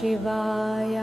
शिवाय।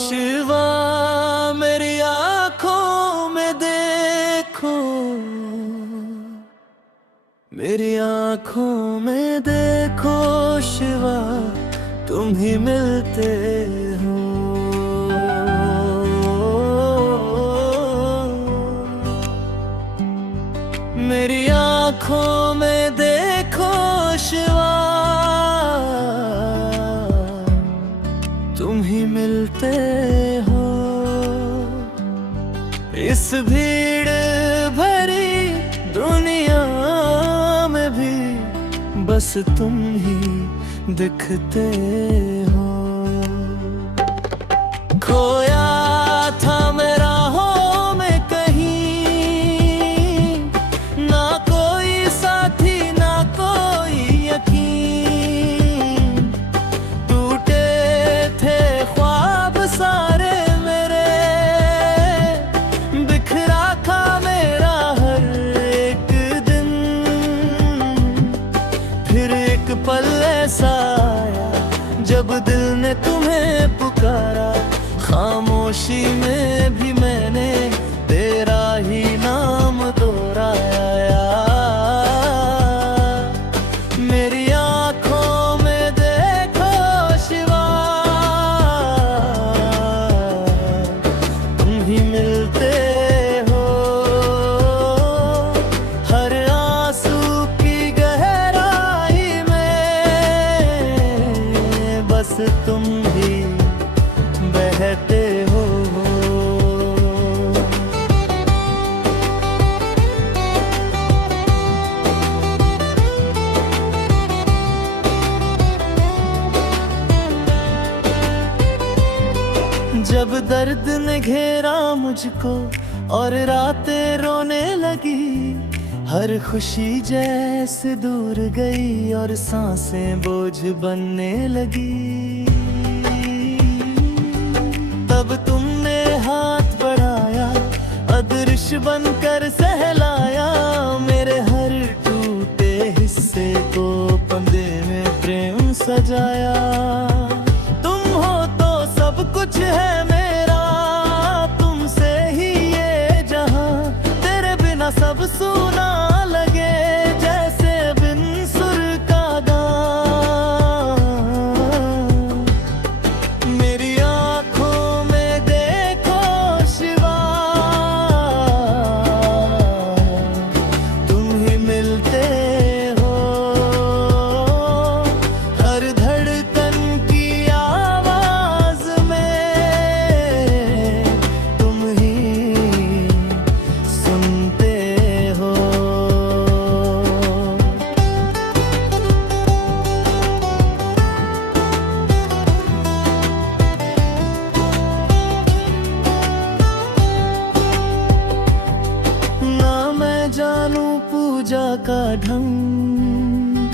शिवा मेरी आँखों में देखो, मेरी आँखों में देखो शिवा, तुम ही मिलते हो। मेरी आँखों में देखो शिवा, तुम ही मिलते हो। इस भीड़ भरी दुनिया में भी बस तुम ही दिखते हो। खोया था मैं राहों में कहीं, ना कोई साथी ना कोई यकीन। टूटे थे ख्वाब सारे मेरे, बिखरा था मेरा हर एक दिन। फिर एक पल ऐसा आया जब दिल ने तुम्हें पुकारा, खामोशी में भी मैंने तेरा ही नाम दोहराया। मेरी आँखों में देखो शिवा, तुम ही मिलते हो। हर आंसू की गहराई में बस तुम ही बहते हो। जब दर्द ने घेरा मुझको और रातें रोने लगी, हर खुशी जैसे दूर गई और सांसें बोझ बनने लगी। तब तुमने हाथ बढ़ाया, अदृश्य बनकर सहलाया, मेरे हर टूटे हिस्से को पंदे में प्रेम सजाया। तुम हो तो सब कुछ है मेरा, तुमसे ही ये जहां, तेरे बिना सब सुना लगे जैसे बिन सुर का गान। मेरी आँखों में देखो शिवा, तुम ही मिलते हो। हर धड़कन की आवाज में तुम ही सुनते हो। ना मैं जानू पूजा का ढंग,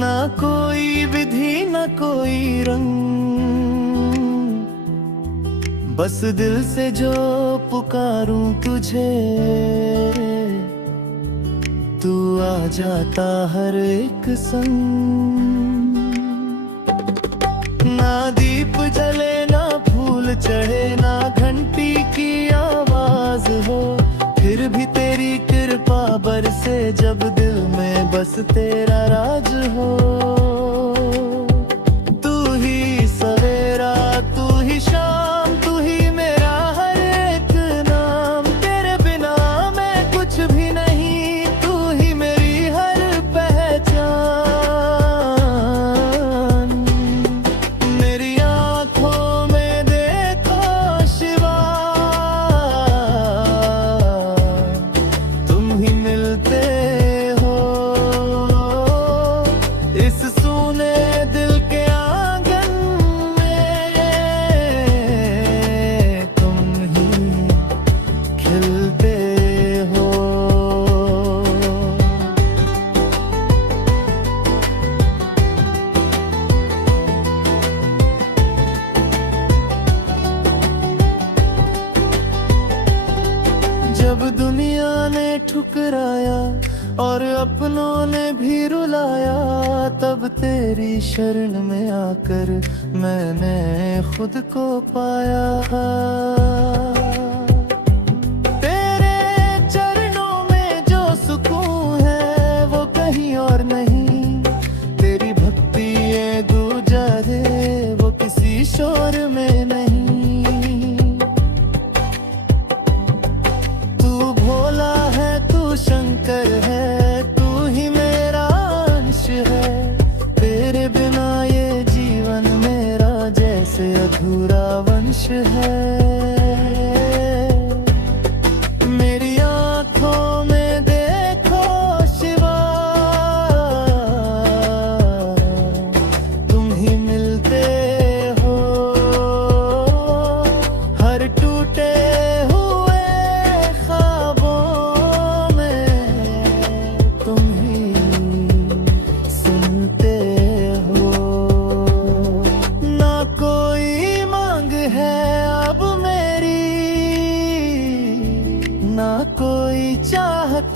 ना कोई विधि ना कोई रंग, बस दिल से जो पुकारूं तुझे, तू आ जाता हर एक संग। ना दीप जले ना फूल चढ़े, ना घंटी की आवाज हो, फिर भी तेरी कृपा बरसे जब दिल में बस तेरा राज हो। तू ही सवेरा तू ही शाम, तू ही मेरा हर एक नाम। तेरे बिना मैं कुछ भी नहीं, तू ही मेरी हर पहचान। मेरी आँखों में देखो शिवा, तुम ही मिलते हो। इस और अपनों ने भी रुलाया, तब तेरी शरण में आकर मैंने खुद को पाया। तेरे चरणों में जो सुकून है वो कहीं और नहीं, तेरी भक्ति ये दूजा दे वो किसी शोर में नहीं। तू भोला है, तू शंकर है, तू ही मेरा अंश है। तेरे बिना ये जीवन मेरा जैसे अधूरा वंश है। मेरी आँखों में देखो शिवा, तुम ही मिलते हो। हर टूटे हुए ख्वाबों में तुम ही सुनते हो। ना कोई मांग है अब मेरी, ना कोई चाहत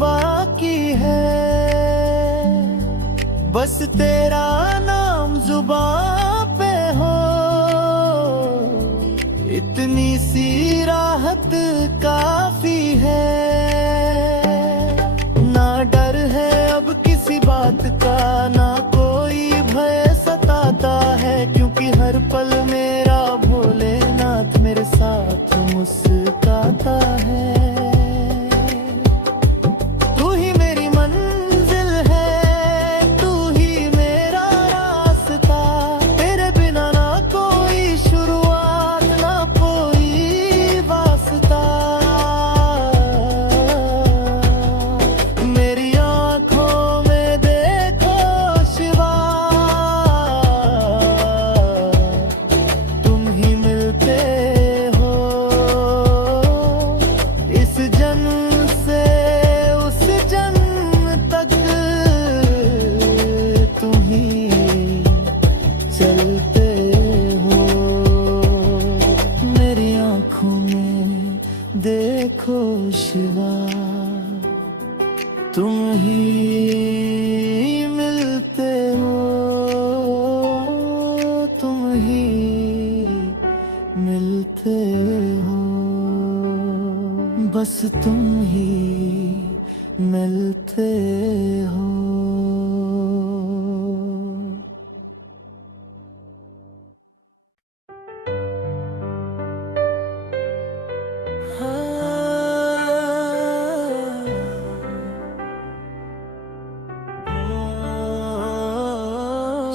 बाकी है। बस तेरा नाम जुबां पे हो, इतनी सी राहत काफी है। ना डर है अब किसी बात का, ना कोई भय सताता है, क्योंकि हर पल मेरा भोलेनाथ मेरे साथ मुस्कुराता है। तू ही मेरी मंजिल है, तू ही मेरा रास्ता। तेरे बिना ना कोई शुरुआत, ना कोई वास्ता। मेरी आँखों में देखो शिवा, तुम ही मिलते हो। इस जन्म से उस जन्म तक तुम ही चलते हो। मेरी आँखों में देखो शिवा, तुम ही मिलते हो। तुम ही मिलते हो, बस तुम ही मिलते हो।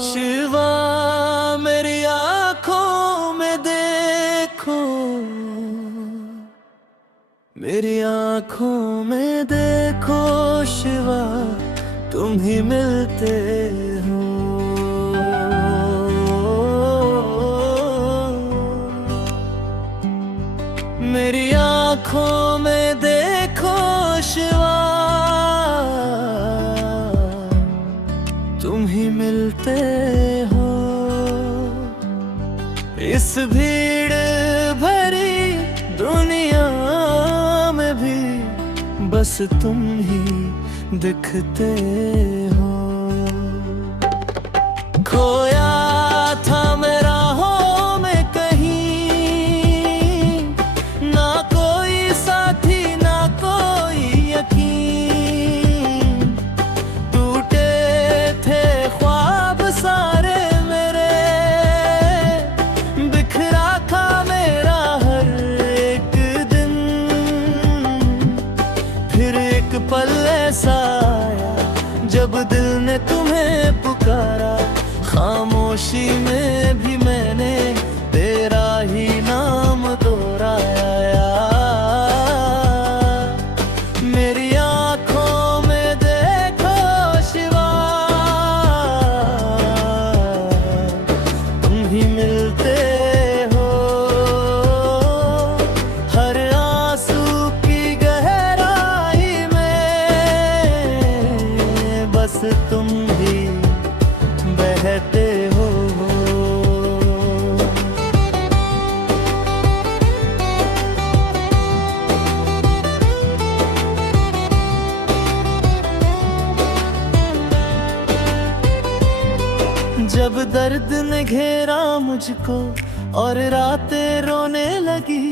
शिवा मेरी आँखों में देखो, मेरी आँखों में देखो शिवा, तुम ही मिलते हो। मेरी आँखों में देखो शिवा, तुम ही मिलते हो। इस भीड़ भरी दुनिया में भी बस तुम ही दिखते हो। खोया था मैं राहों में कहीं, ना कोई साथी ना कोई यकीन। टूटे थे ख्वाब सारे मेरे, बिखरा था मेरा हर एक दिन। फिर एक पल ऐसा आया जब दिल ने तुम्हें पुकारा, खामोशी में भी मैंने तेरा ही नाम दोहराया। मेरी आँखों में देखो शिवा, तुम ही मिलते हो। हर आंसू की गहराई में बस तुम ही बहते हो। जब दर्द ने घेरा मुझको और रातें रोने लगी,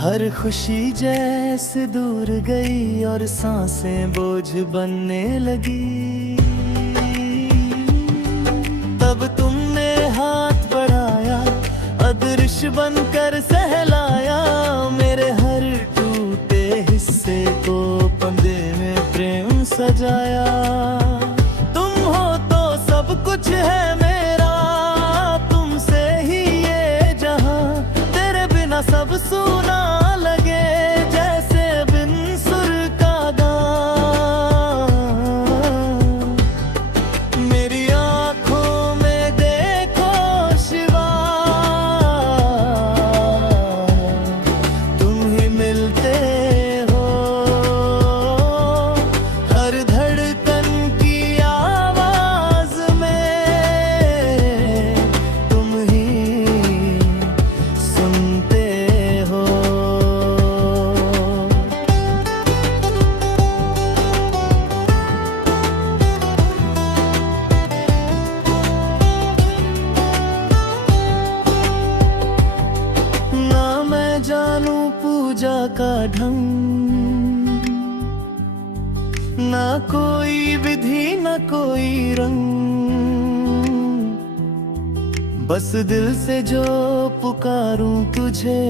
हर खुशी जैसे दूर गई और सांसें बोझ बनने लगी। तब तुमने हाथ बढ़ाया, अदृश्य बनकर सहलाया, मेरे हर टूटे हिस्से को फंदे में प्रेम सजाया। तुम हो तो सब कुछ है मेरा, तुमसे ही ये जहां, तेरे बिना सब सुना लगे जैसे बिन सुर का गान। मेरी आंखों में देखो शिवा, तुम ही मिलते हो, हर धड़कन की आवाज में तुम ही सुनते हो। ना मैं जानू पूजा का ढंग, ना कोई विधि ना कोई रंग, बस दिल से जो पुकारूं तुझे,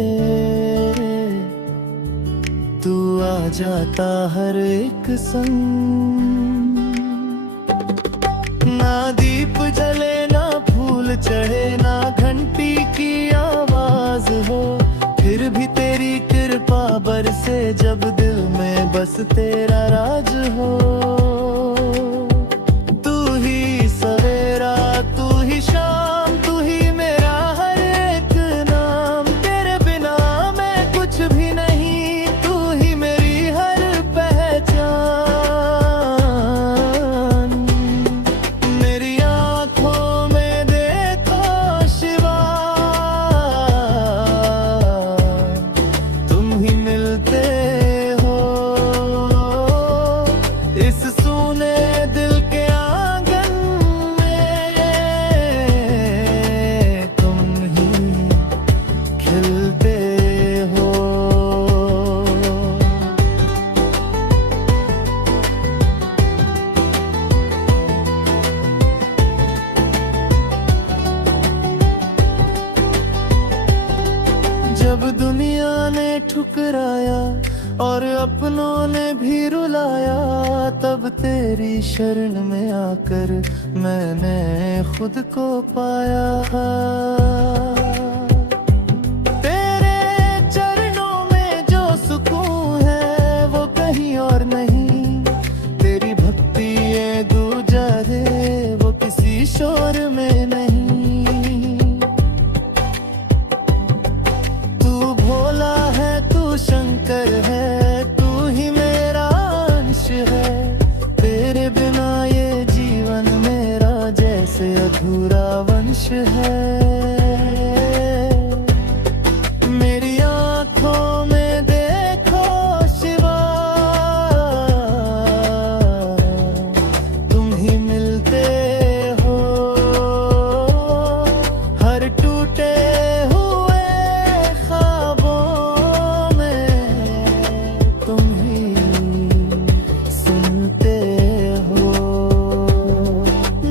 तू आ जाता हर एक संग। ना दीप जले ना फूल चढ़े, ना घंटी की आवाज हो, फिर भी तेरी कृपा बरसे जब दिल में बस तेरा राज हो। तू ही सवेरा तू ही शाम, तू ही मेरा हर एक नाम, तेरे बिना मैं कुछ भी नहीं, तू ही मेरी हर पहचान। मेरी आंखों में देखो शिवा, तुम ही मिलते हो, इस सूने दिल के आंगन में तुम ही खिलते हो। जब दुनिया ने ठुकराया और अपनों ने भी रुलाया, तब तेरी शरण में आकर मैंने खुद को पाया। तेरे चरणों में जो सुकून है वो कहीं और नहीं, तेरी भक्ति ये दूजा है वो किसी शोर में नहीं। तू भोला है तू शंकर है, तू ही मेरा अंश है, तेरे बिना ये जीवन मेरा जैसे अधूरा वंश है। मेरी आंखों में देखो शिवा, तुम ही मिलते हो, हर टूटे हुए ख्वाबों में तुम ही सुनते हो।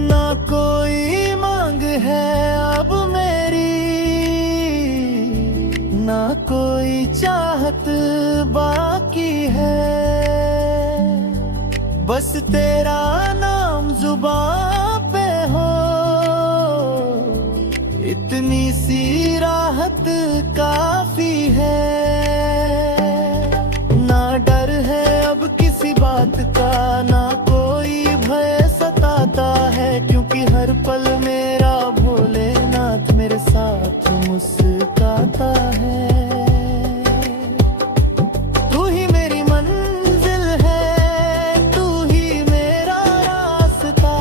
ना कोई मांग है अब मेरी, ना कोई चाहत बाकी है, बस तेरा नाम जुबां पे हो, इतनी सी राहत काफी है। ना डर है अब किसी बात का, ना कोई भय सताता है, क्योंकि हर पल मेरा भोलेनाथ मेरे साथ मुस्कुराता है। तू ही मेरी मंजिल है, तू ही मेरा रास्ता,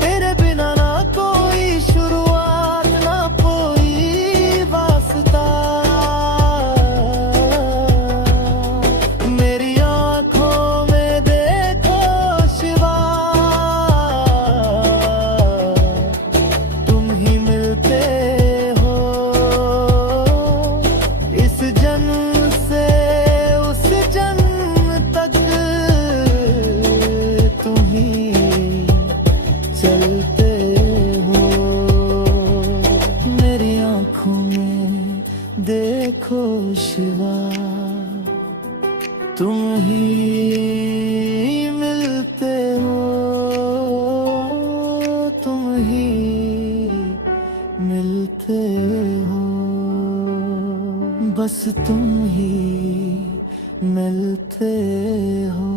तेरे बिना ना कोई शुरुआत ना कोई वास्ता। मेरी आंखों में देखो शिवा, ही मिलते हो, बस तुम ही मिलते हो।